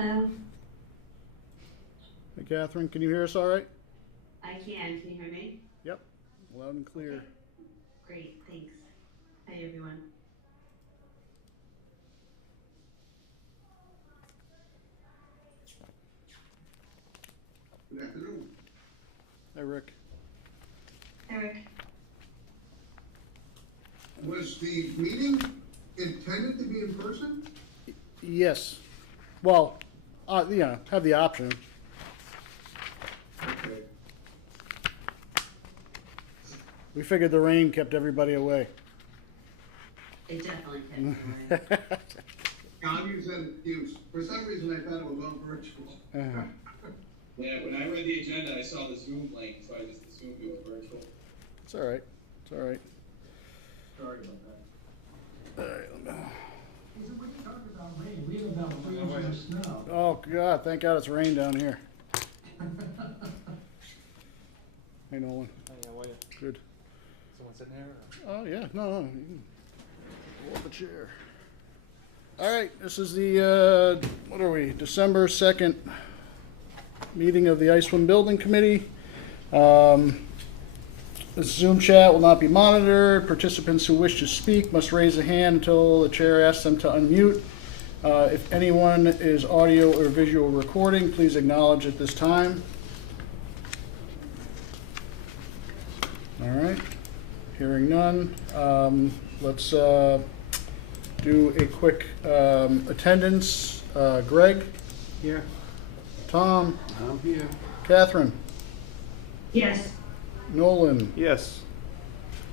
Hello. Hey, Catherine, can you hear us all right? I can. Can you hear me? Yep, loud and clear. Okay. Great. Thanks. Hi, everyone. Good afternoon. Hi, Rick. Eric. Was the meeting intended to be in person? Yes. Well, yeah, have the option. Okay. We figured the rain kept everybody away. It definitely kept me away. I'll use that excuse. For some reason, I thought it was all virtual. Yeah, when I read the agenda, I saw the Zoom link, so I just assumed it was virtual. It's all right. It's all right. Sorry about that. All right. When you talk about rain, we have about 3 inches of snow. Oh, God, thank God it's rain down here. Hey, Nolan. Oh, yeah, well, yeah. Good. Someone sitting there? Oh, yeah, no. You can pull up a chair. All right, this is the, what are we, December 2nd meeting of the ISWM Building Committee. This Zoom chat will not be monitored. Participants who wish to speak must raise a hand until the chair asks them to unmute. If anyone is audio or visual recording, please acknowledge at this time. All right, hearing none. Let's do a quick attendance. Greg? Here. Tom? I'm here. Catherine? Yes. Nolan? Yes.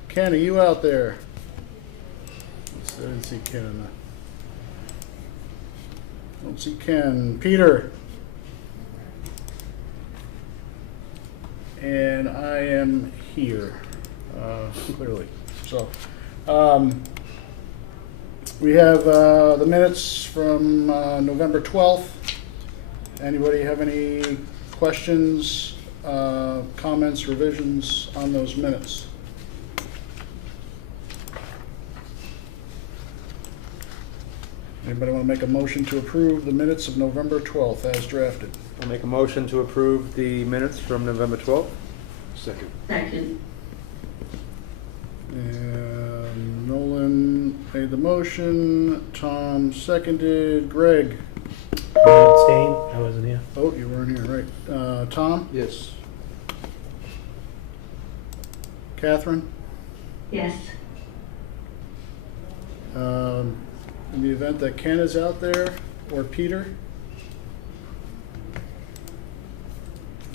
Ken, are you out there? I didn't see Ken in the... Don't see Ken. Peter? And I am here, clearly. So, we have the minutes from November 12th. Anybody have any questions, comments, revisions on those minutes? Anybody want to make a motion to approve the minutes of November 12th as drafted? I'll make a motion to approve the minutes from November 12th. Second. Second. And Nolan made the motion, Tom seconded, Greg? Abstain, I wasn't here. Oh, you weren't here, right. Tom? Yes. Catherine? Yes. In the event that Ken is out there, or Peter?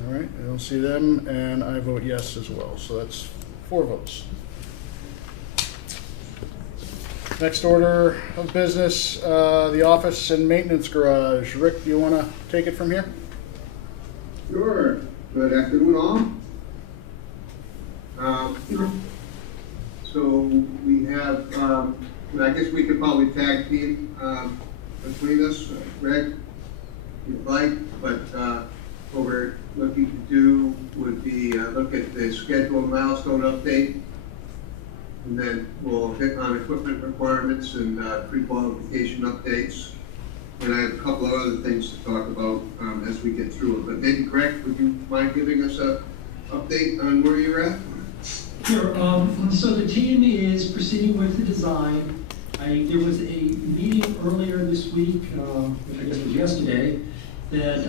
All right, I don't see them, and I vote yes as well, so that's 4 votes. Next order of business, the office and maintenance garage. Rick, do you want to take it from here? Sure. Good afternoon, all. So we have, I guess we could probably tag team between us, Greg, if you'd like, but what we're looking to do would be look at the schedule milestone update, and then we'll hit on equipment requirements and pre-qualification updates. And I have a couple of other things to talk about as we get through it. But maybe, Greg, would you mind giving us an update on where you're at? Sure. So the team is proceeding with the design. There was a meeting earlier this week, which I guess was yesterday, that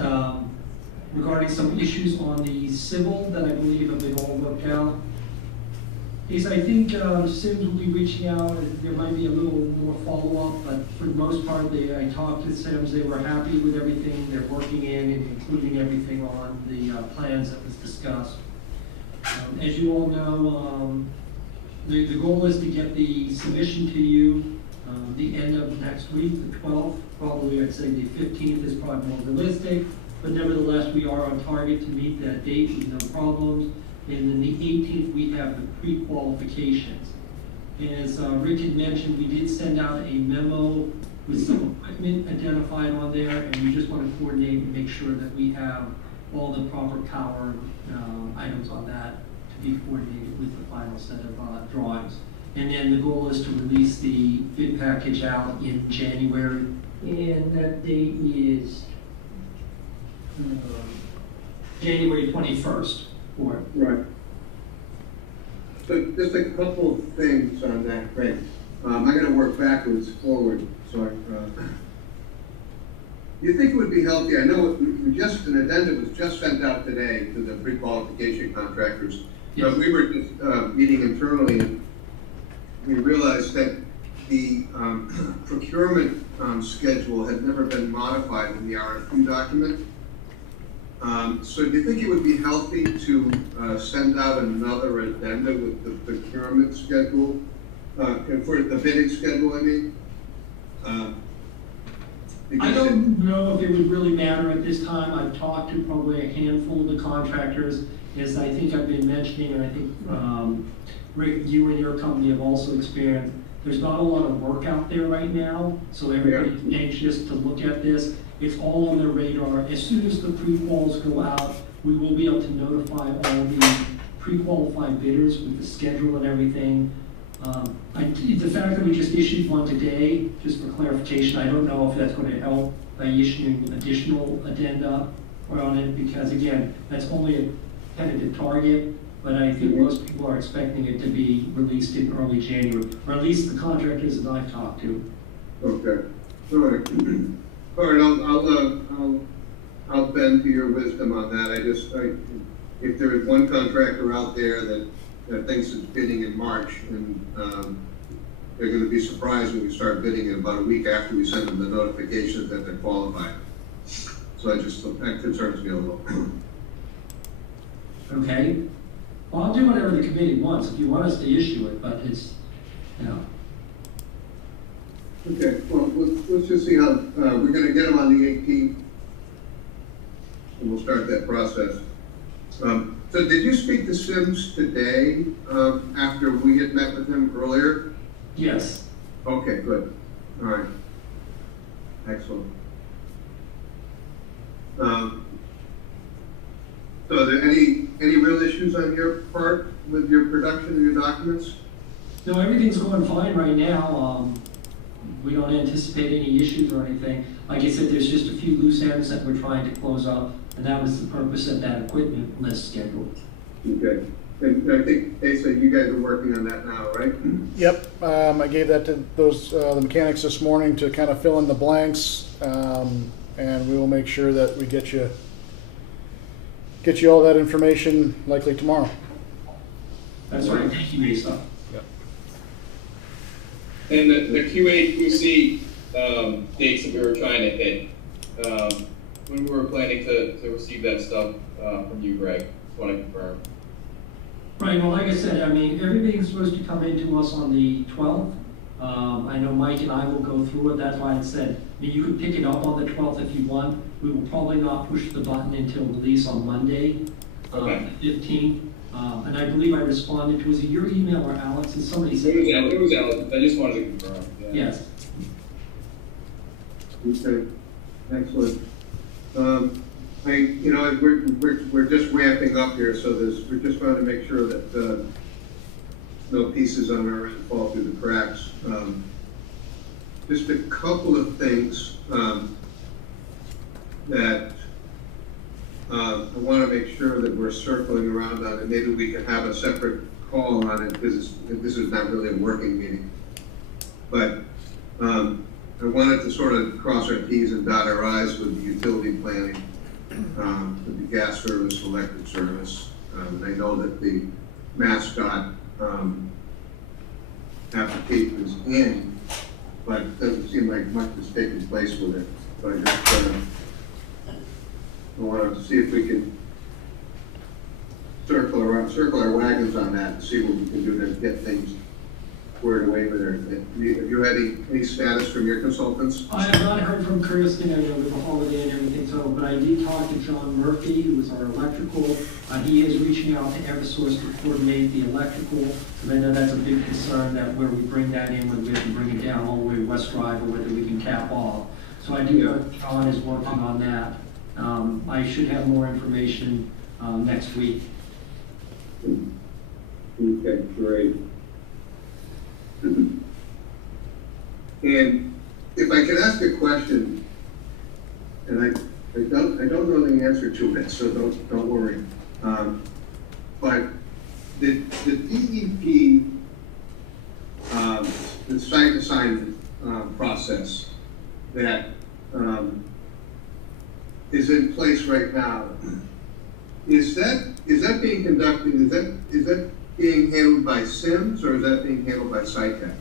regarding some issues on the civil that I believe have been all worked out. Is I think Sims will be reaching out. There might be a little more follow-up, but for the most part, I talked to Sims. They were happy with everything. They're working in and including everything on the plans that was discussed. As you all know, the goal is to get the submission to you the end of next week, the 12th. Probably I'd say the 15th is probably more realistic, but nevertheless, we are on target to meet that date with no problems. And then the 18th, we have the pre-qualifications. As Rick had mentioned, we did send out a memo with some equipment identified on there, and we just want to coordinate and make sure that we have all the proper power items on that to be coordinated with the final set of drawings. And then the goal is to release the bid package out in January, and that date is January 21st for it. Right. So just a couple of things on that, Craig. I'm gonna work backwards forward, so you think it would be healthy, I know we just, an addendum was just sent out today to the pre-qualification contractors. Yes. But we were just meeting internally, and we realized that the procurement schedule had never been modified in the RFQ document. So do you think it would be healthy to send out another addendum with the procurement schedule, and for the bidding schedule, I mean? I don't know if it would really matter at this time. I've talked to probably a handful of the contractors, as I think I've been mentioning, and I think, Rick, you and your company have also experienced, there's not a lot of work out there right now, so everybody's anxious to look at this. It's all on their radar. As soon as the pre-quals go out, we will be able to notify all the pre-qualified bidders with the schedule and everything. The fact that we just issued one today, just for clarification, I don't know if that's going to help by issuing additional addenda on it, because again, that's only a tentative target, but I think most people are expecting it to be released in early January, or at least the contractors that I've talked to. Okay. All right. All right, I'll bend to your wisdom on that. If there is one contractor out there that thinks it's bidding in March, and they're gonna be surprised when we start bidding in about a week after we send them the notification that they're qualified. So that concerns me a little. Okay? Well, I'll do whatever the committee wants, if you want us to issue it, but it's, you know. Okay, well, let's just see how, we're gonna get them on the 18th, and we'll start that process. So did you speak to Sims today, after we had met with him earlier? Yes. Okay, good. All right. Excellent. So are there any real issues on your part with your production of your documents? No, everything's going fine right now. We don't anticipate any issues or anything. Like I said, there's just a few loose ends that we're trying to close up, and that was the purpose of that equipment list schedule. Okay. And I think, Asa, you guys are working on that now, right? Yep, I gave that to the mechanics this morning to kind of fill in the blanks, and we will make sure that we get you all that information likely tomorrow. That's right. Thank you, Asa. And the QA, QC dates that we were trying to hit, when we were planning to receive that stuff from you, Greg, just want to confirm. Right, well, like I said, I mean, everything's supposed to come into us on the 12th. I know Mike and I will go through it, that's why I said, I mean, you could pick it up on the 12th if you want. We will probably not push the button until release on Monday, the 15th. And I believe I responded to, was it your email or Alex? And somebody said. It was Alex, I just wanted to confirm. Yeah. Yes. Okay, excellent. We're just ramping up here, so we're just trying to make sure that no pieces on our end fall through the cracks. Just a couple of things that I want to make sure that we're circling around on, and maybe we can have a separate call on it, because this is not really a working meeting. But I wanted to sort of cross our T's and dot our I's with the utility planning, with the gas service, electric service. And I know that the mascot application is in, but it doesn't seem like much is taking place with it. So I just I want to see if we can circle our wagons on that and see what we can do to get things squared away with her. Have you had any status from your consultants? I have not heard from Kirsten, I know with the holiday and everything, so, but I did talk to John Murphy, who is our electrical. He is reaching out to Eversource to coordinate the electrical, because I know that's a big concern, that where we bring that in, whether we have to bring it down all the way to West Drive, or whether we can cap off. So I do know John is working on that. I should have more information next week. Okay, great. And if I could ask a question, and I don't know the answer to it, so don't worry. But the DEP, the site assignment process that is in place right now, is that being conducted? Is that being handled by Sims, or is that being handled by SciTech?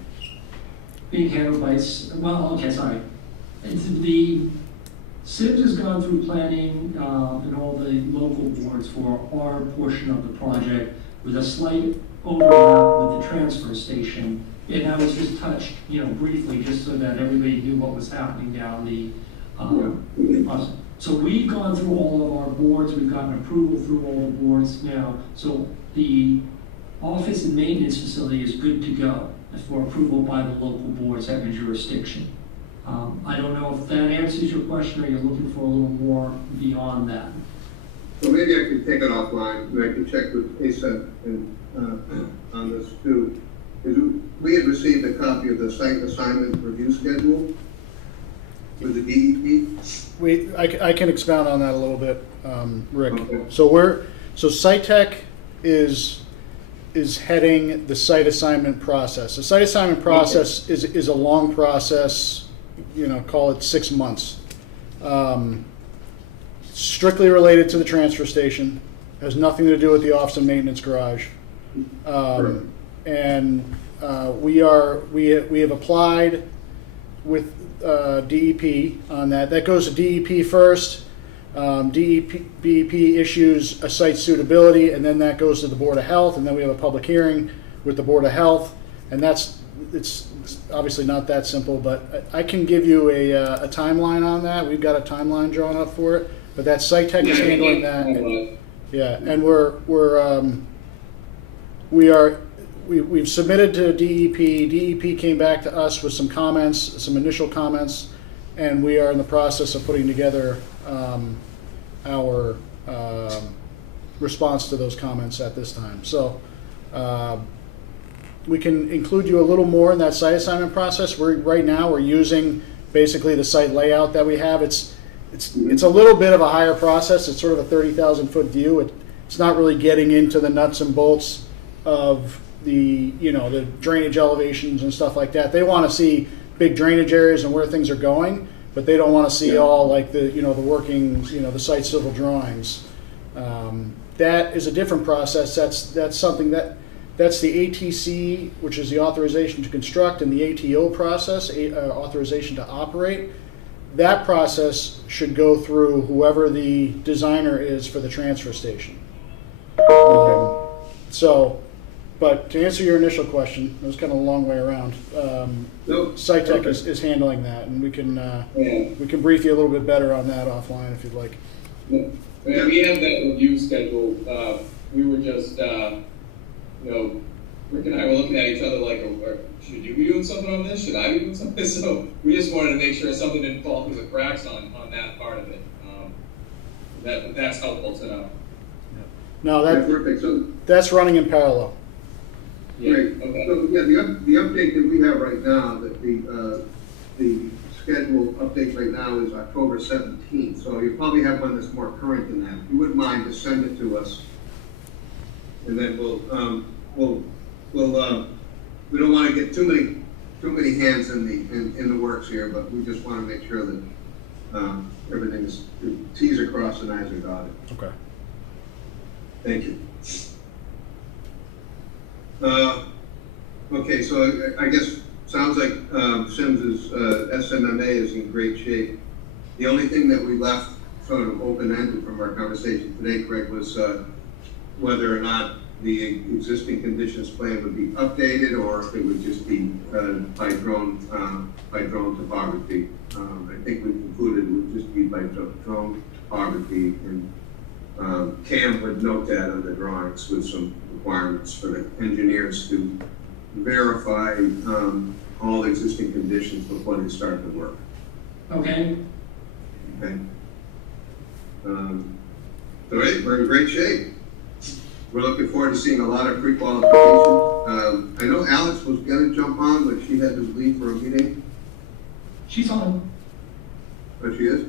Being handled by, well, okay, sorry. It's the, SIBS has gone through planning and all the local boards for our portion of the project with a slight overlap with the transfer station. And I was just touched, briefly, just so that everybody knew what was happening down the process. So we've gone through all of our boards, we've gotten approval through all the boards now. So the office and maintenance facility is good to go for approval by the local boards having jurisdiction. I don't know if that answers your question, or you're looking for a little more beyond that. So maybe I could take it offline, and I could check with ASAP and on this too. We had received a copy of the site assignment review schedule with the DEP. I can expound on that a little bit, Rick. Okay. So SciTech is heading the site assignment process. The site assignment process is a long process, call it 6 months. Strictly related to the transfer station, has nothing to do with the office and maintenance garage. And we have applied with DEP on that. That goes to DEP first. DEP issues a site suitability, and then that goes to the Board of Health, and then we have a public hearing with the Board of Health, and it's obviously not that simple, but I can give you a timeline on that. We've got a timeline drawn up for it, but that SciTech is handling that. Yeah, and we've submitted to DEP. DEP came back to us with some comments, some initial comments, and we are in the process of putting together our response to those comments at this time. So we can include you a little more in that site assignment process. Right now we're using basically the site layout that we have. It's a little bit of a higher process. It's sort of a 30,000 foot view. It's not really getting into the nuts and bolts of the drainage elevations and stuff like that. They want to see big drainage areas and where things are going, but they don't want to see all like the working, the site civil drawings. That is a different process. That's something that's the ATC, which is the authorization to construct, and the ATO process, authorization to operate. That process should go through whoever the designer is for the transfer station. But to answer your initial question, it was kind of a long way around. SciTech is handling that, and we can brief you a little bit better on that offline if you'd like. Yeah, we have that review schedule. We were just, Rick and I were looking at each other like, should you be doing something on this? Should I be doing something? So we just wanted to make sure something didn't fall through the cracks on that part of it. That's helpful to know. No, Perfect. So that's running in parallel. Yeah. great. Okay. So the update that we have right now, that the schedule update right now is October 17th. So you probably have one that's more current than that. If you wouldn't mind, just send it to us, and then we'll we don't want to get too many hands in the works here, but we just want to make sure that everything is T's are crossed and I's are dotted. Okay. Thank you. Okay, so I guess sounds like Sims's SMMA is in great shape. The only thing that we left sort of open-ended from our conversation today, Craig, was whether or not the existing conditions plan would be updated, or if it would just be by drone topography. I think we concluded it would just be by drone topography, and Cam would note that on the drawings with some requirements for the engineers to verify all existing conditions before they start the work. Okay. Okay. So we're in great shape. We're looking forward to seeing a lot of pre-qualification. I know Alex was going to jump on, but she had to leave for a meeting. She's on. Oh, she is?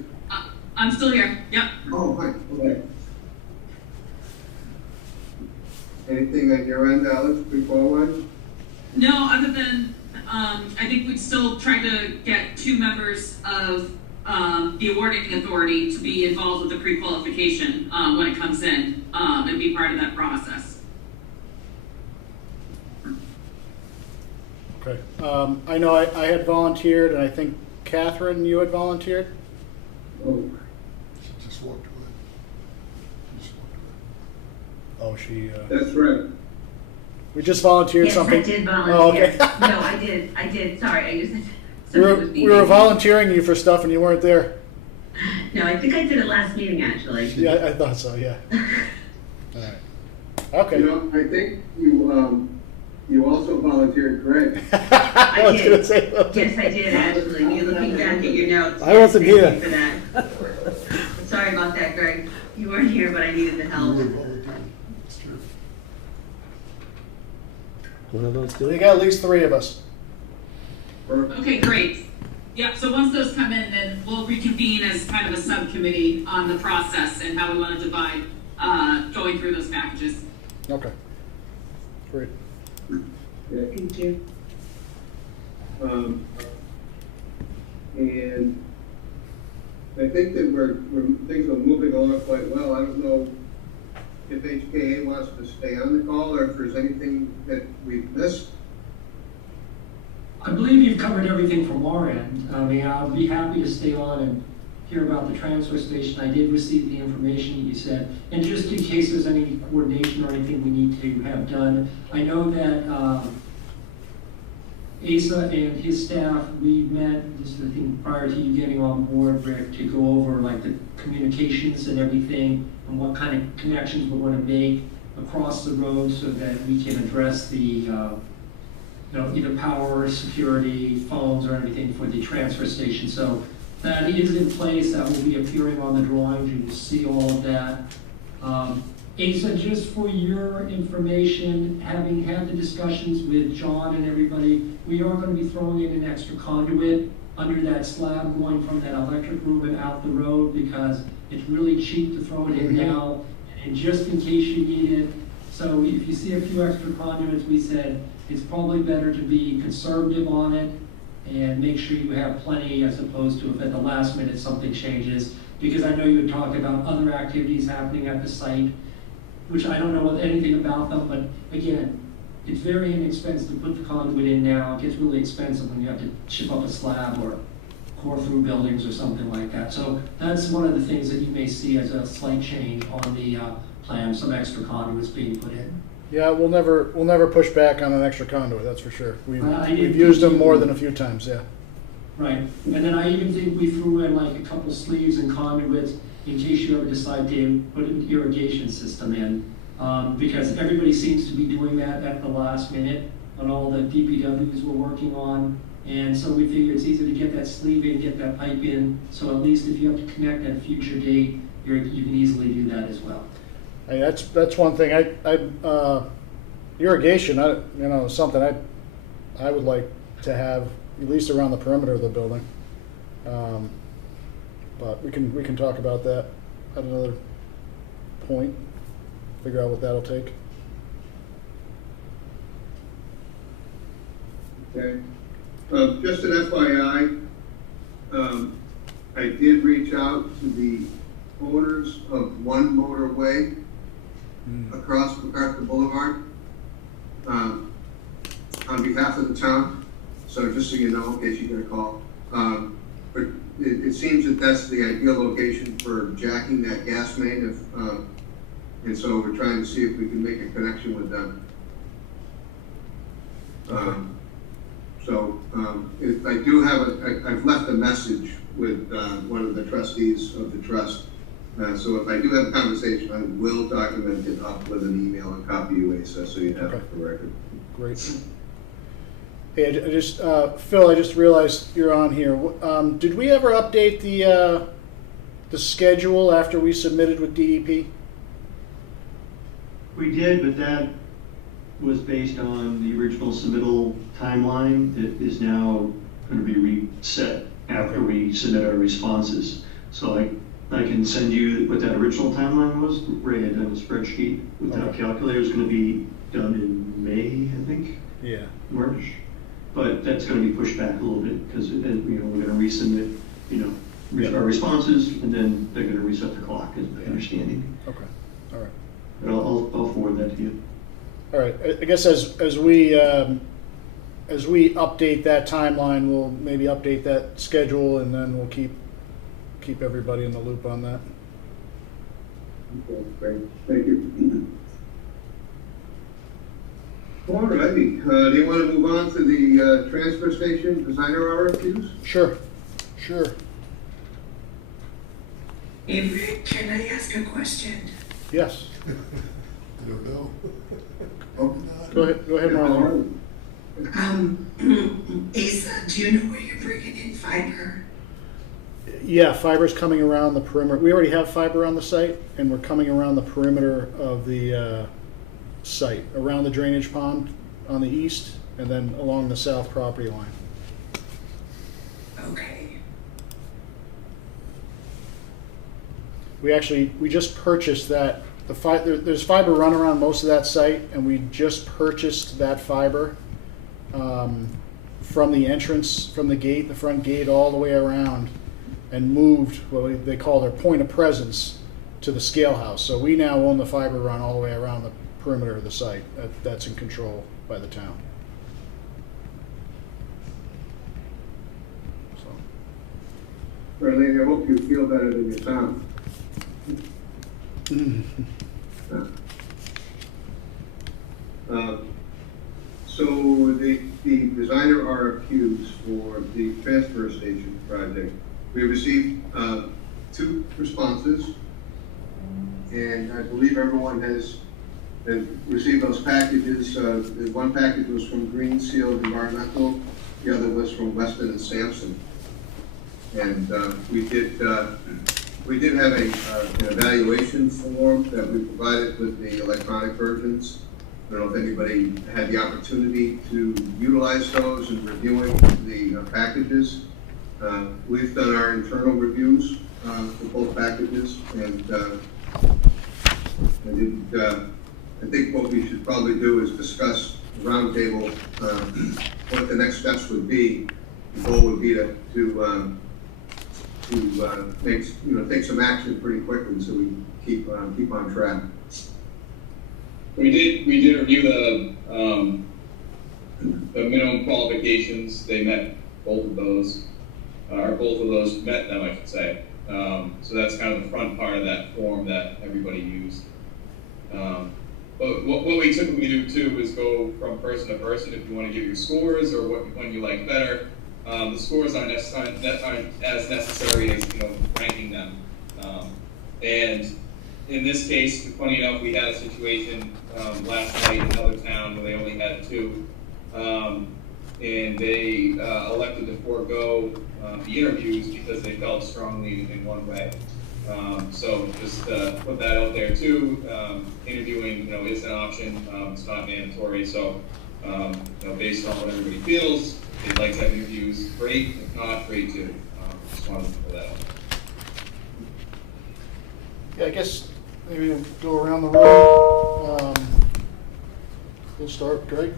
I'm still here, yep. Oh, hi, okay. Anything on your end, Alex, before one? No, other than, I think we'd still try to get 2 members of the awarding authority to be involved with the pre-qualification when it comes in and be part of that process. Okay. I know I had volunteered, and I think Catherine, you had volunteered? Oh, She just walked away. Oh, she, that's right. we just volunteered Yes, something. I did volunteer. Oh, okay. No, I did, sorry, I just, We were volunteering you for stuff and you weren't there. No, I think I did it last meeting, actually. Yeah, I thought so, yeah. All right. Okay. You know, I think you also volunteered Greg. I was did. gonna say. Yes, I did, actually, you're looking back at your notes. I wasn't Thank here. you for that. Sorry about that, Greg. You weren't here, but I needed the You help. were volunteering. It's true. One of those So you two? got at least 3 of us. Okay, great. Yeah, so once those come in, then we'll reconvene as kind of a subcommittee on the process and how we want to divide going through those packages. Okay. Great. Thank you. And I think that things are moving along quite well. I don't know if HKA wants to stay on the call or if there's anything that we've missed. I believe you've covered everything from our end. I mean, I'll be happy to stay on and hear about the transfer station. I did receive the information that you said. And just in case there's any coordination or anything we need to have done, I know that Asa and his staff, we met, just I think prior to you getting on board, Rick, to go over like the communications and everything and what kind of connections we're going to make across the road so that we can address the either power, security, phones, or anything for the transfer station. So that is in place. That will be appearing on the drawings. You will see all of that. Asa, just for your information, having had the discussions with John and everybody, we are going to be throwing in an extra conduit under that slab going from that electric room and out the road because it's really cheap to throw it in now. And just in case you need it, so if you see a few extra conduits, we said it's probably better to be conservative on it and make sure you have plenty as opposed to if at the last minute something changes. Because I know you had talked about other activities happening at the site, which I don't know anything about them, but again, it's very inexpensive to put the conduit in now. It gets really expensive when you have to chip up a slab or core through buildings or something like that. So that's one of the things that you may see as a slight change on the plan, some extra conduits being put in. Yeah, we'll never push back on an extra conduit, that's for sure. We've I didn't used them think more you- than a few times, yeah. Right, and then I even think we threw in like a couple sleeves and conduits in case you ever decide to put an irrigation system in. Because everybody seems to be doing that at the last minute on all the DPWs we're working on. And so we figure it's easier to get that sleeve in, get that pipe in, so at least if you have to connect at a future date, you can easily do that as well. Hey, that's one thing. Irrigation, something I would like to have at least around the perimeter of the building. But we can talk about that at another point. Figure out what that'll take. Okay. Just an FYI, I did reach out to the owners of one motorway across MacArthur Boulevard on behalf of the town. So just so you know, in case you get a call. But it seems that that's the ideal location for jacking that gas main. And so we're trying to see if we can make a connection with them. If I do have I've left a message with one of the trustees of the trust. So if I do have a conversation, I will document it up with an email and copy you, Asa, so you have it for record. Great. Hey, I just Phil, I just realized you're on here. Did we ever update the schedule after we submitted with DEP? We did, but that was based on the original submittal timeline. It is now going to be reset after we submit our responses. So I can send you what that original timeline was. Ray had done a spreadsheet with that calculator. It was gonna be done in May, I think, Yeah. March. But that's gonna be pushed back a little bit, because, we're gonna resubmit, our responses, and then they're gonna reset the clock, is my understanding. Okay, all right. But I'll forward that to you. All right, I guess as we update that timeline, we'll maybe update that schedule, and then we'll keep everybody in the loop on that. Okay, great, thank you. All righty, do you want to move on to the transfer station designer RFQs? Sure. Hey Rick, can I ask a question? Yes, I don't know. Oh. go ahead, Marlene. Asa, do you know where you're bringing in fiber? Yeah, fiber's coming around the perimeter. We already have fiber on the site, and we're coming around the perimeter of the site, around the drainage pond on the east, and then along the south property line. Okay. We just purchased that. There's fiber run around most of that site, and we just purchased that fiber from the entrance, from the gate, the front gate, all the way around, and moved what they call their point of presence to the scale house. So we now own the fiber run all the way around the perimeter of the site. That's in control by the town. So. Marlene, I hope you feel better than you sound. So the designer RFQs for the transfer station project, we received 2 responses, and I believe everyone has received those packages. The one package was from Green Seal Environmental, the other was from Weston and Sampson. And we did have an evaluation form that we provided with the electronic versions. I don't know if anybody had the opportunity to utilize those in reviewing the packages. We've done our internal reviews for both packages, and I think what we should probably do is discuss the roundtable what the next steps would be. The goal would be to take some action pretty quickly so we keep on track. We did review the minimum qualifications. They met both of those, or both of those met them, I should say. So that's kind of the front part of that form that everybody used. But what we typically do too is go from person to person if you want to give your scores or what one you like better. The scores aren't as necessary as ranking them. And in this case, funny enough, we had a situation last night in another town where they only had 2, and they elected to forego the interviews because they felt strongly in one way. So just put that out there too. Interviewing, is an option. It's not mandatory. So, based on what everybody feels, if they'd like to have interviews, great. If not, great too. Just wanted to put that out. Yeah, I guess maybe we'll go around the room. We'll start, Greg.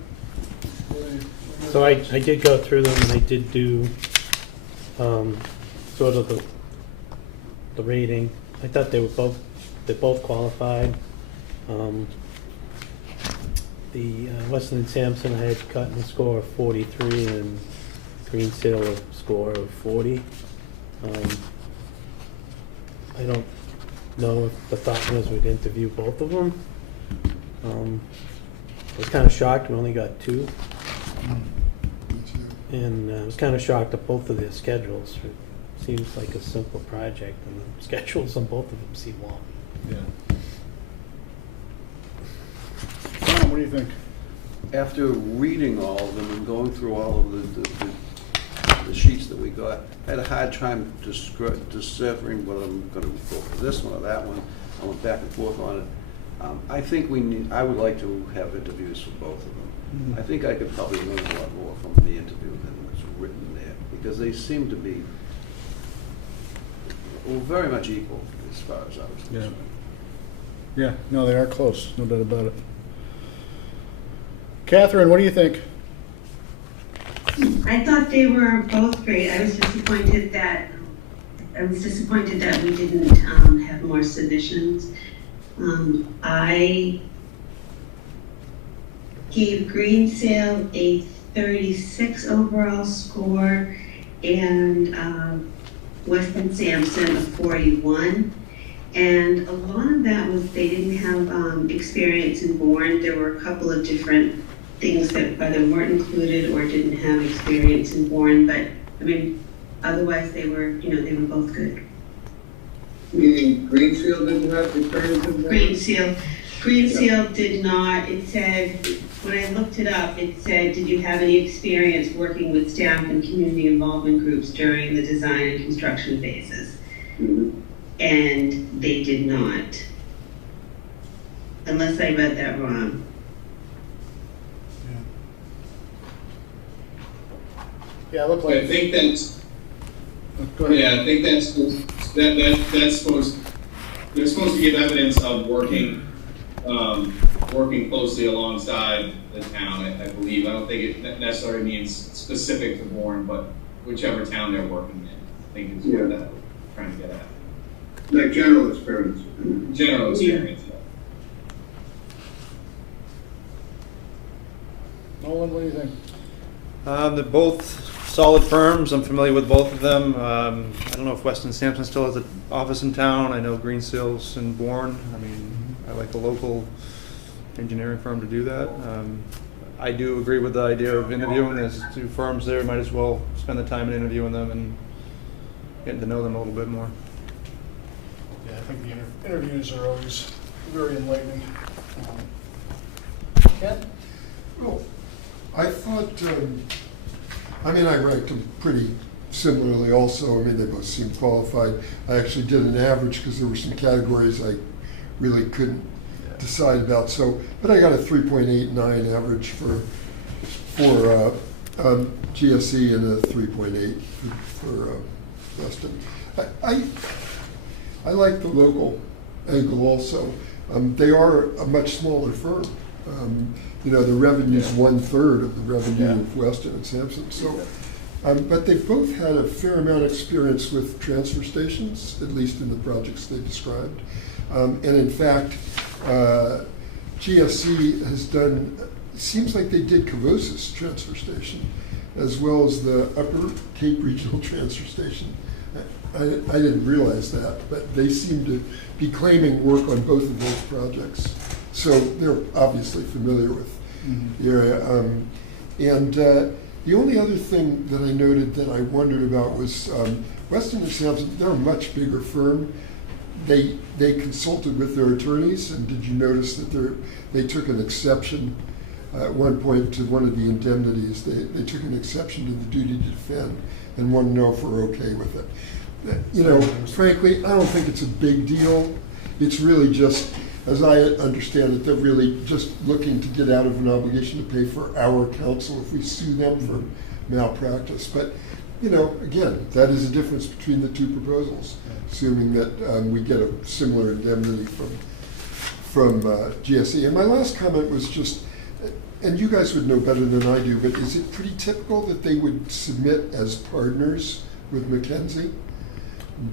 So I did go through them, and I did do sort of the rating. I thought they both qualified. The Weston and Sampson, I had gotten a score of 43, and Green Seal a score of 40. I don't know if the thought was we'd interview both of them. I was kind of shocked we only got 2. And I was kind of shocked at both of their schedules. It seems like a simple project, and the schedules on both of them seem long. Yeah. Tom, what do you think? After reading all of them and going through all of the sheets that we got, I had a hard time deciphering whether I'm going to go for this one or that one. I went back and forth on it. I think I would like to have interviews for both of them. Mm-hmm. I think I could probably learn a lot more from the interview than what's written there, because they seem to be were very much equal as far as I was Yeah. concerned. Yeah, no, they are close, no doubt about it. Catherine, what do you think? I thought they were both great. I was disappointed that we didn't have more submissions. I gave Green Sail a 36 overall score and Weston Sampson a 41. And a lot of that was they didn't have experience in Bourne. There were a couple of different things that either weren't included or didn't have experience in Bourne, but I mean, otherwise they were both good. Meaning Greenfield didn't have experience in that? Green Seal did not. It said, when I looked it up, it said, did you have any experience working with staff and community involvement groups during the design and construction phases? Mhm. And they did not. Unless I read that wrong. Yeah, it looked I like. think that's, Go ahead. yeah, I think that's supposed, they're supposed to give evidence of working closely alongside the town, I believe. I don't think it necessarily means specific to Bourne, but whichever town they're working in, I think is what that trying to get at. Like general experience. General experience. Nolan, what do you think? They're both solid firms. I'm familiar with both of them. I don't know if Weston Sampson still has an office in town. I know Green Seal's in Bourne. I mean, I like the local engineering firm to do that. I do agree with the idea of interviewing. There's two firms there. Might as well spend the time in interviewing them and getting to know them a little bit more. Yeah, I think the interviews are always very enlightening. Ken? Well, I thought, I mean, I ranked them pretty similarly also. I mean, they both seemed qualified. I actually did an average because there were some categories I really couldn't decide about. So, but I got a 3.89 average for GSE and a 3.8 for Weston. I like the local angle also. They are a much smaller firm. You know, the revenue is 1/3 of the revenue of Weston and Sampson. So, but they've both had a fair amount of experience with transfer stations, at least in the projects they described. And in fact, GSC has done, seems like they did Cavosis transfer station, as well as the Upper Cape Regional Transfer Station. I didn't realize that, but they seem to be claiming work on both of those projects. So they're obviously familiar with the area. And the only other thing that I noted that I wondered about was Weston and Sampson, they're a much bigger firm. They consulted with their attorneys, and did you notice that they took an exception at one point to one of the indemnities? They took an exception to the duty to defend and wanted to know if we're okay with it. You know, frankly, I don't think it's a big deal. It's really just, as I understand it, they're really just looking to get out of an obligation to pay for our counsel if we sue them for malpractice. But, you know, again, that is the difference between the two proposals, assuming that we get a similar indemnity from GSE. And my last comment was just, and you guys would know better than I do, but is it pretty typical that they would submit as partners with McKinsey?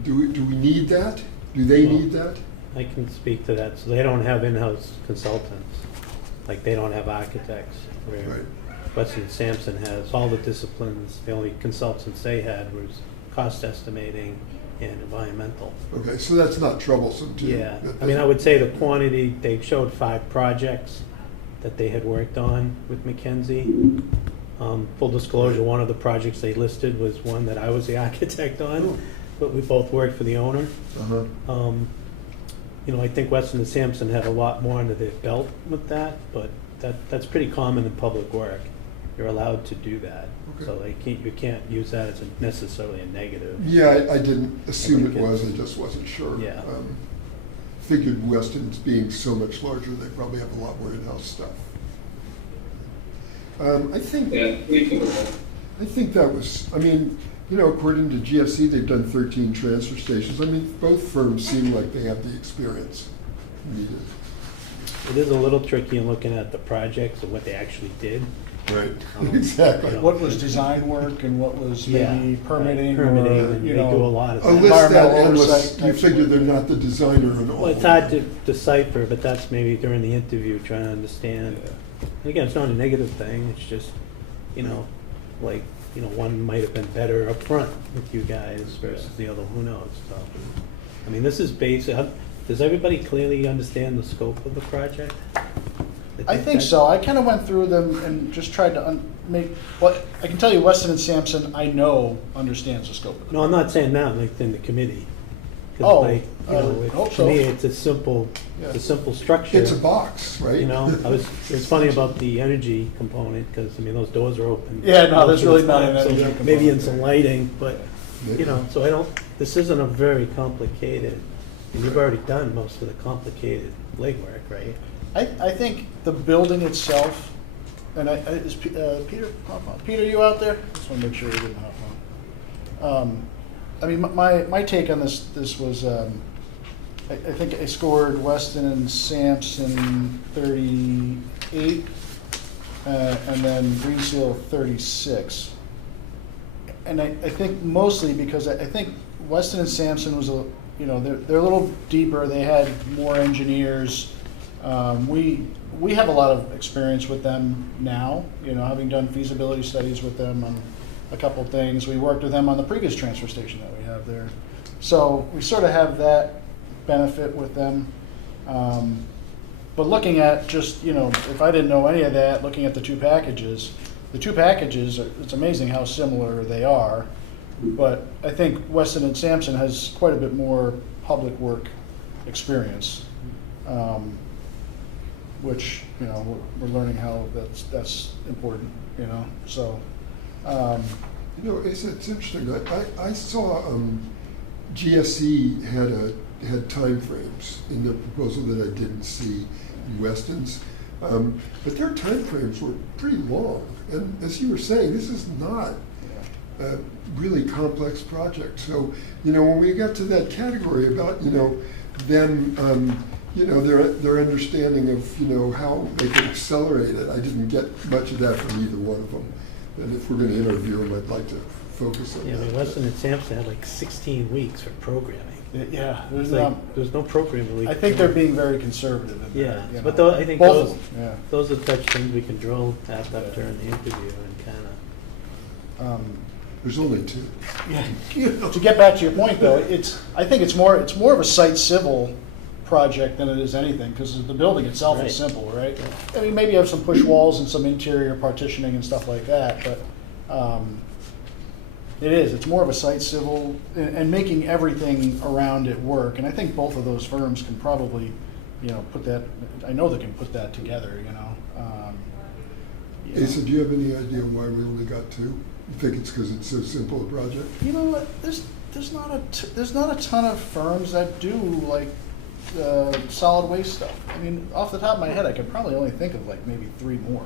Do we need that? Do they need that? I can speak to that. So they don't have in-house consultants. Like they don't have architects. Where Right. Weston Sampson has all the disciplines. The only consultants they had was cost estimating and environmental. Okay, so that's not troublesome too. Yeah, I mean, I would say the quantity, they showed 5 projects that they had worked on with McKinsey. Full disclosure, one of the projects they listed was one that I was the architect on, but we both worked for the owner. Uh-huh. You know, I think Weston and Sampson had a lot more under their belt with that, but that's pretty common in public work. You're allowed to do that. Okay. So you can't use that as necessarily a negative. Yeah, I didn't assume it was, I just wasn't sure. Yeah. Figured Weston's being so much larger, they probably have a lot more in-house stuff. I think Yeah, pretty typical. that was, I mean, you know, according to GFC, they've done 13 transfer stations. I mean, both firms seem like they have the experience needed. It is a little tricky in looking at the projects and what they actually did. Right, exactly. What was design work and what was maybe permitting, Permitting, or, and you they do a know, lot of A that. list that Environmental endless, oversight you types figure of- they're not the designer and all. Well, it's hard to decipher, but that's maybe during the interview, trying to understand. And again, it's not a negative thing, it's just, you know, like, you know, one might have been better up front with you guys versus the other, who knows, so. I mean, this is basic, does everybody clearly understand the scope of the project? I think so. I kind of went through them and just tried to make, what, I can tell you Weston and Sampson, I know, understands the scope of it. No, I'm not saying that, like, in the committee. 'Cause, Oh, like, you know, I hope to so. me, it's a simple, it's a simple structure. It's a box, right? You know, it's funny about the energy component, because, I mean, those doors are open. Yeah, no, there's really not an So energy maybe in component. some lighting, but, you know, so I don't, this isn't a very complicated, and you've already done most of the complicated legwork, right? I think the building itself, and is Peter, hop on. Peter, you out there? Just want to make sure you didn't hop on. I mean, my take on this was, I think I scored Weston and Sampson 38, and then Greensill 36. And I think mostly because I think Weston and Sampson was you know, they're a little deeper. They had more engineers. We have a lot of experience with them now, you know, having done feasibility studies with them on a couple things. We worked with them on the previous transfer station that we have there. So we sort of have that benefit with them. But looking at just, you know, if I didn't know any of that, looking at the two packages, it's amazing how similar they are. But I think Weston and Sampson has quite a bit more public work experience. Which, you know, we're learning how that's important, you know, so. You know, it's interesting. I saw GSE had timeframes in their proposal that I didn't see in Weston's, but their timeframes were pretty long. And as you were saying, this is not a really complex project. So, you know, when we got to that category about, you know, them, you know, their understanding of, you know, how they could accelerate it, I didn't get much of that from either one of them. And if we're going to interview them, I'd like to focus on Yeah, I that. mean, Weston and Sampson had like 16 weeks for programming. Yeah, There's like, there's no programming. we I can think do. they're being very conservative in Yeah, that, you but know. I think Both those, of them, yeah. those are the types of things we can drill at during the interview and kind of. There's only two. Yeah. To get back to your point, though, I think it's more of a site civil project than it is anything, because the building itself is Right. simple, right? I mean, maybe you have some push walls and some interior partitioning and stuff like that, but it's more of a site civil and making everything around it work. And I think both of those firms can probably, you know, I know they can put that together, you know. Asa, do you have any idea why we only got two? You think it's because it's so simple a project? You know what? There's not a ton of firms that do like solid waste stuff. I mean, off the top of my head, I could probably only think of like maybe 3 more.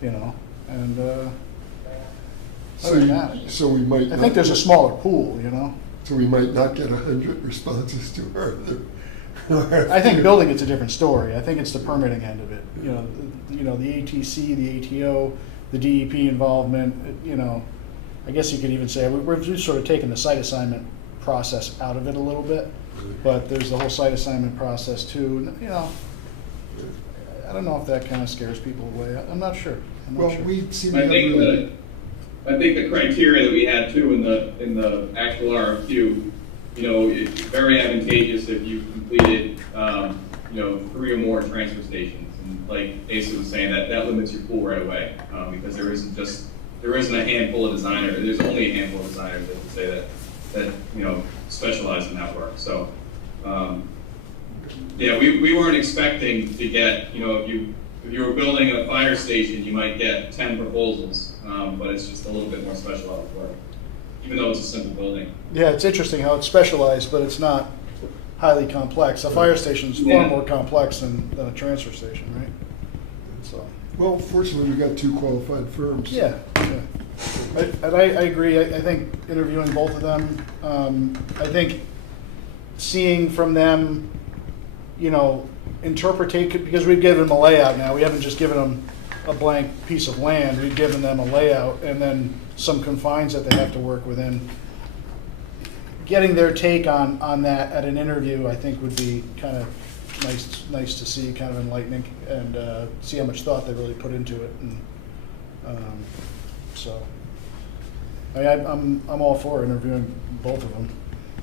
You know, and other than that, So we might. I think there's a smaller pool. You know, So we might not get 100 responses to our. I think building it's a different story. I think it's the permitting end of it. You know, the ATC, the ATO, the DEP involvement. You know, I guess you could even say we're just sort of taking the site assignment process out of it a little bit, but there's the whole site assignment process too. You know, I don't know if that kind of scares people away. I'm not sure. Well, sure. we seem to I have think really. I think the criteria that we had too in the actual RFQ, you know, it's very advantageous if you completed, you know, 3 or more transfer stations. And like Asa was saying, that limits your pool right away, because there isn't a handful of designers. There's only a handful of designers that can say that you know, specialize in that work. So, yeah, we weren't expecting to get, you know, if you were building a fire station, you might get 10 proposals, but it's just a little bit more specialized work, even though it's a simple building. Yeah, it's interesting how it's specialized, but it's not highly complex. A fire station's far more complex than a transfer station, right? So. Well, fortunately, we got 2 qualified firms. Yeah. I agree. I think interviewing both of them, I think seeing from them, you know, interpretate, because we've given them a layout now. We haven't just given them a blank piece of land. We've given them a layout and then some confines that they have to work within. Getting their take on that at an interview, I think, would be kind of nice to see, kind of enlightening, and see how much thought they really put into it. And so, I'm all for interviewing both of them.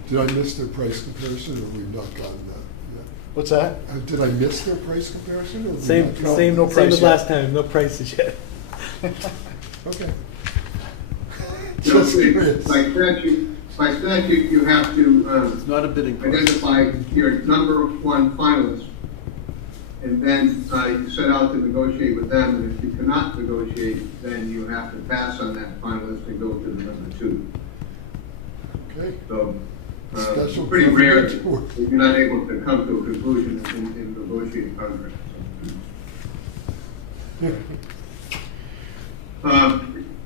Did I miss their price comparison, or we've not gotten that yet? What's that? Did I miss their price comparison, or we've Same, not gotten same, no same price as yet. last time, no prices yet. Okay. You know, Just curious. by statute, you have to, It's not a bidding process. identify your number one finalist, and then you set out to negotiate with them, and if you cannot negotiate, then you have to pass on that finalist and go to the number two. Okay. So, Special it's pretty rare government tour. if you're not able to come to a conclusion in negotiating contracts.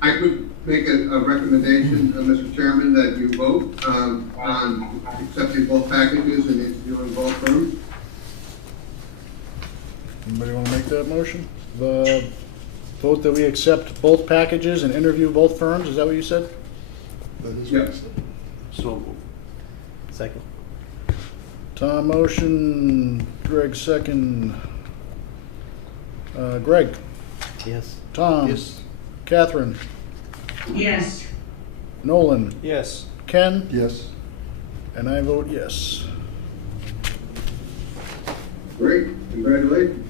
I could make a recommendation, Mr. Chairman, that you vote on accepting both packages and interviewing both firms. Anybody want to make that motion? The vote that we accept both packages and interview both firms, is that what you said? That is what I Yeah. said. So, Second. Tom motion, Greg second. Greg, Yes. Tom, yes, Catherine, Yes. Nolan, Yes. Ken, Yes. and I vote yes. Great, congratulations.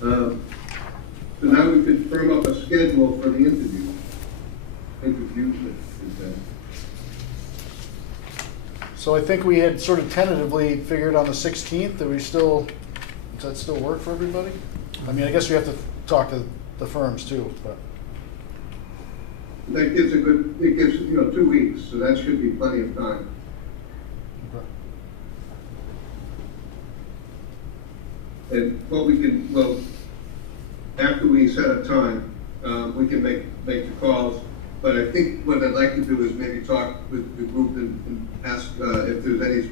So now we could firm up a schedule for the interview. Interviews, is that? So I think we had sort of tentatively figured on the 16th. Does that still work for everybody? I mean, I guess we have to talk to the firms too, but. That gives it gives, 2 weeks, so that should be plenty of time. And what we can, after we set a time, we can make the calls. But I think what I'd like to do is maybe talk with the group and ask if there's any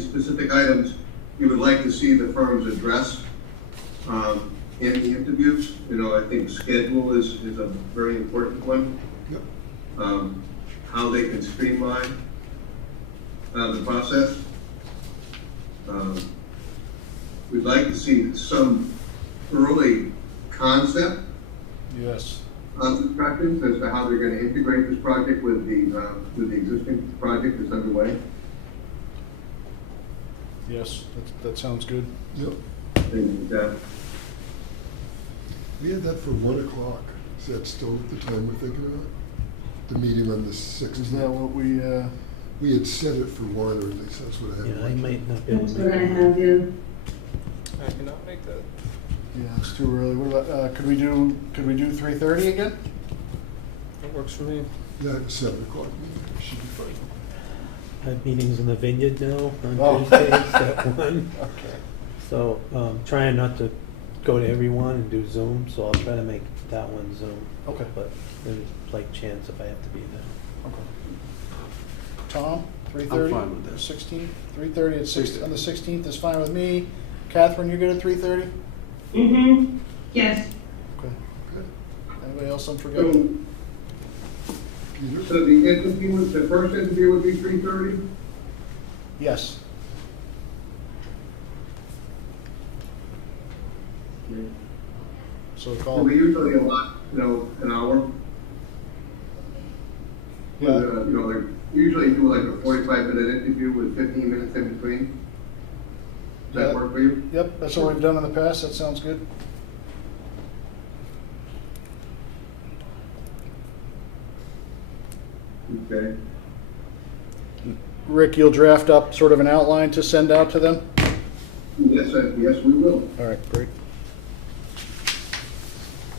specific items you would like to see the firms address in the interviews. I think schedule is a very important one. Yep. How they can streamline the process. We'd like to see some early concept Yes. discussions as to how they're going to integrate this project with the existing project that's underway. Yes, that sounds good. Yep. And, We had that for 1 o'clock. Is that still the time we're thinking about? The meeting on the 16th? Is that what we, We had set it for 1, or at least that's what I had. Yeah, I might not be able That's to what I make it. have you. I cannot make that. yeah, it's too early. What about, could we do 3:30 again? That works for me. Yeah, 7 o'clock meeting. Should be fine. I have meetings in the vineyard now on Oh. Tuesdays at 1. Okay. So, trying not to go to everyone and do Zoom, so I'll try to make that one Zoom. Okay. But there's a slight chance if I have to be there. Okay. Tom, 3:30? I'm fine with that. 16th? 3:30 at 6, on the 16th is fine with me. Catherine, you're good at 3:30? Mm-hmm. Yes. Okay. Good. Anybody else I'm so, forgetting? Peter? so the first interview would be 3:30? Yes. So So call, we usually allot, an hour. yeah, Like, usually do like a 45-minute interview with 15 minutes in between. Does that Yeah. work for you? yep, that's what we've done in the past. That sounds good. Okay. Rick, you'll draft up sort of an outline to send out to them? Yes, yes, we will. All right, great.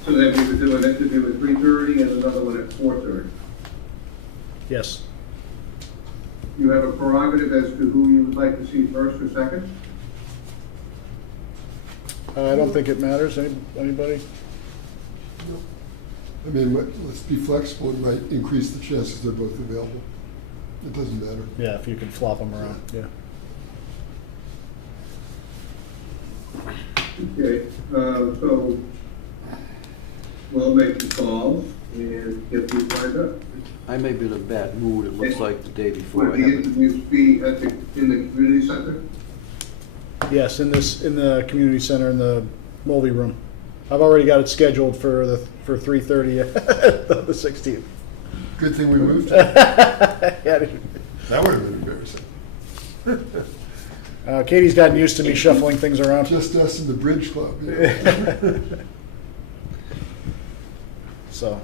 So then we would do an interview at 3:30 and another one at 4:30. Yes. You have a prerogative as to who you would like to see first or second? I don't think it matters. Anybody? I mean, let's be flexible, it might increase the chances they're both available. It doesn't matter. Yeah, if you could flop them around, yeah. Okay, so we'll make the calls and get these lined up. I may be in a bad mood, it looks like the day before. Would I the haven't- interviews be in the community center? Yes, in the community center, in the Mulvey room. I've already got it scheduled for 3:30 the 16th. Good thing we moved. Yeah, dude. That would have been embarrassing. Katie's gotten used to me shuffling things around. Just us and the bridge club. You know? So,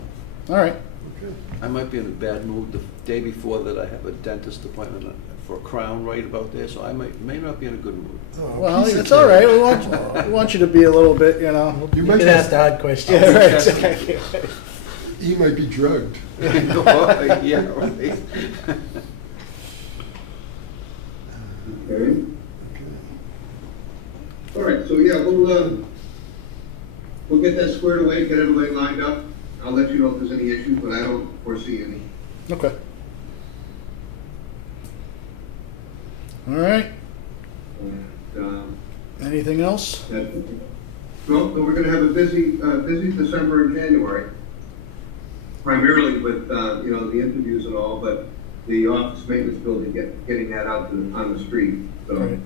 all right. Okay. I might be in a bad mood the day before that I have a dentist appointment for a crown right about there, so I may not be in a good mood. Oh, Well, piece of it's all right. cake. We want you to be a little bit, you know. You You might can ask the have, hard questions. Yeah, right, exactly. he might be drugged. Yeah, right. Okay. All right, so yeah, we'll get that squared away, get everybody lined up. I'll let you know if there's any issues, but I don't foresee any. Okay. All right. And, Anything else? well, we're gonna have a busy December and January. Primarily with, the interviews and all, but the office maintenance building, getting that out on the street. So Right.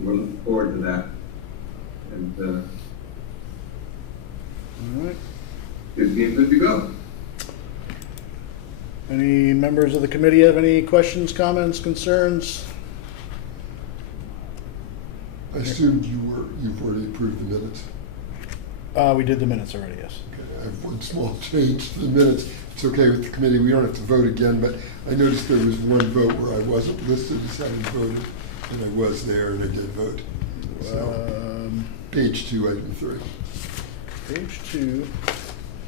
we're looking forward to that. And, All right. good to go. Any members of the committee have any questions, comments, concerns? I assumed you've already approved the minutes. We did the minutes already, yes. Okay, I have one small change to the minutes. It's okay with the committee, we don't have to vote again, but I noticed there was one vote where I wasn't listed as having voted, and I was there and I did vote. So, page 2, item 3. Page 2,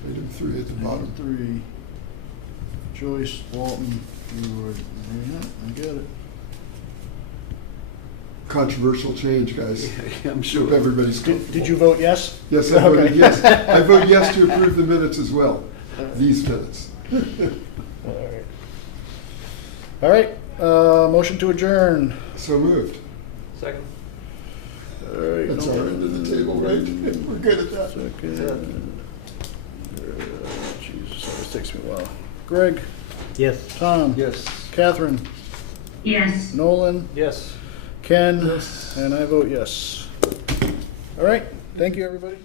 Item 3 at the bottom bottom. 3. Joyce, Walton, you were, yeah, I get it. Controversial change, guys. I'm Hope sure. everybody's Did comfortable. you vote yes? Yes, I voted Okay. yes. I vote yes to approve the minutes as well, these minutes. All right. All right, motion to adjourn. So moved. Second. All right. That's our end of the table, right? We're good at that. Second. Jesus, this takes me a while. Greg, Yes. Tom, Yes. Catherine, Yes. Nolan, Yes. Ken, Yes. and I vote yes. All right, thank you, everybody.